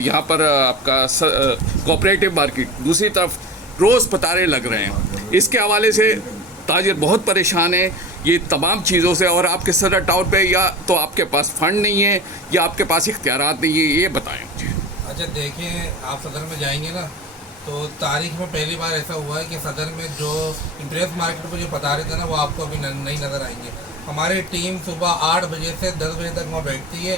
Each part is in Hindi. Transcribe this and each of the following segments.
यहाँ पर आपका कोऑपरेटिव मार्केट, दूसरी तरफ रोज़ पतारे लग रहे हैं। इसके हवाले से ताजिर बहुत परेशान है ये तमाम चीज़ों से। और आपके सदर टाउन पे या तो आपके पास फंड नहीं है या आपके पास इख्तियारात नहीं है, ये बताएं मुझे। अच्छा देखिए, आप सदर में जाएंगे ना तो तारीख में पहली बार ऐसा हुआ है कि सदर में जो इम्प्रेस मार्केट पर जो पतारे थे ना वो आपको अभी नहीं नज़र आएंगे। हमारी टीम सुबह 8 बजे से 10 बजे तक वहाँ बैठती है।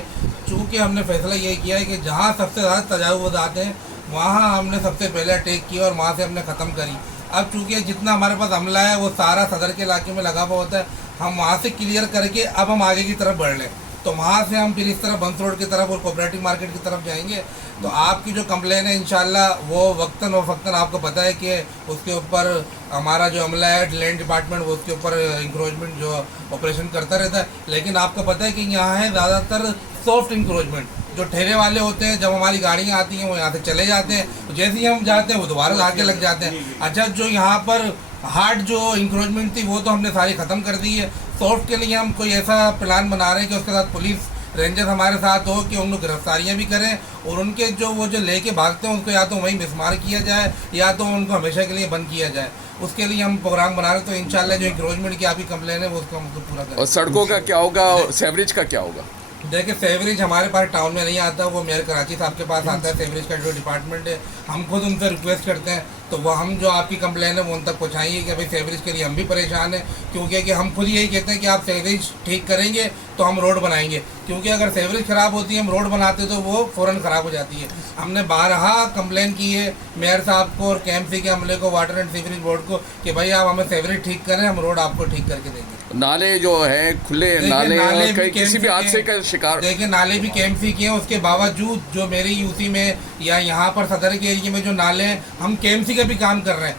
चूँकि हमने फैसला ये किया है कि जहाँ सबसे ज़्यादा तजावुज़ आते हैं वहाँ हमने सबसे पहले अटैक किया और वहाँ से हमने ख़त्म करी। अब चूँकि जितना हमारे पास हमला है वो सारा सदर के इलाके में लगा हुआ होता है, हम वहाँ से क्लियर करके अब हम आगे की तरफ बढ़ लें तो वहाँ से हम फिर इस तरफ बंस रोड की तरफ और कोऑपरेटिव मार्केट की तरफ जाएंगे। तो आपकी जो कंप्लेन है इंशाल्लाह वो वक्तन आपको पता है कि उसके ऊपर हमारा जो अमला है लैंड डिपार्टमेंट वो उसके ऊपर इंक्रोचमेंट जो ऑपरेशन करता रहता है। लेकिन आपको पता है कि यहाँ है ज़्यादातर सॉफ्ट इंक्रोचमेंट, जो ठेले वाले होते हैं जब हमारी गाड़ियाँ आती हैं वो यहाँ से चले जाते हैं, तो जैसे ही हम जाते हैं वो दोबारा आके लग जाते हैं। अच्छा, जो यहाँ पर हार्ड जो इंक्रोचमेंट थी वो तो हमने सारी ख़त्म कर दी है। सॉफ्ट के लिए हम कोई ऐसा प्लान बना रहे हैं कि उसके साथ पुलिस रेंजर्स हमारे साथ हो कि उन लोग गिरफ्तारियाँ भी करें और उनके जो वो जो लेके भागते हैं उनको या तो वहीं मिसमार किया जाए या तो उनको हमेशा के लिए बंद किया जाए। उसके लिए हम प्रोग्राम बना रहे हैं। तो इंशाल्लाह जो इंक्रोचमेंट की आपकी कंप्लेन है वो उसको हम पूरा करें। और सड़कों का क्या होगा, सेवरेज का क्या होगा? देखिए, सेवरेज हमारे पास टाउन में नहीं आता, वो मेयर कराची साहब के पास आता है। सेवरेज का जो डिपार्टमेंट है हम खुद उनसे रिक्वेस्ट करते हैं तो वो हम जो आपकी कंप्लेन है वो उन तक पहुँचाएंगे कि भाई सेवरेज के लिए हम भी परेशान हैं। क्योंकि हम खुद यही कहते हैं कि आप सेवरेज ठीक करेंगे तो हम रोड बनाएंगे, क्योंकि अगर सेवरेज ख़राब होती है हम रोड बनाते तो वो फ़ौरन ख़राब हो जाती है। हमने बारहा कंप्लेन की है मेयर साहब को और KMC के अमले को, वाटर एंड सीवरेज बोर्ड को, कि भाई आप हमें सेवरेज ठीक करें, हम रोड आपको ठीक करके देंगे। नाले जो है खुले नाले किसी भी हादसे का शिकार। देखिए, नाले भी KMC के हैं, उसके बावजूद जो मेरी यूसी में या यहाँ पर सदर के एरिया में जो नाले हैं हम KMC का भी काम कर रहे हैं।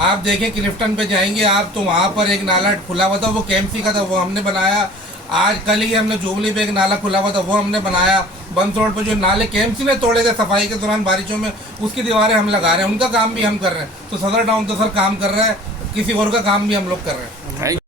आप देखें क्लिफ्टन पे जाएंगे आप तो वहाँ पर एक नाला खुला हुआ था, वो KMC का था, वो हमने बनाया। आज कल ही हमने जुबली पे एक नाला खुला हुआ था, वो हमने बनाया। बंस रोड पे जो नाले KMC ने तोड़े थे सफाई के दौरान बारिशों में, उसकी दीवारें हम लगा रहे हैं, उनका काम भी हम कर रहे हैं। तो सदर टाउन तो सर काम कर रहा है, किसी और का काम भी हम लोग कर रहे हैं।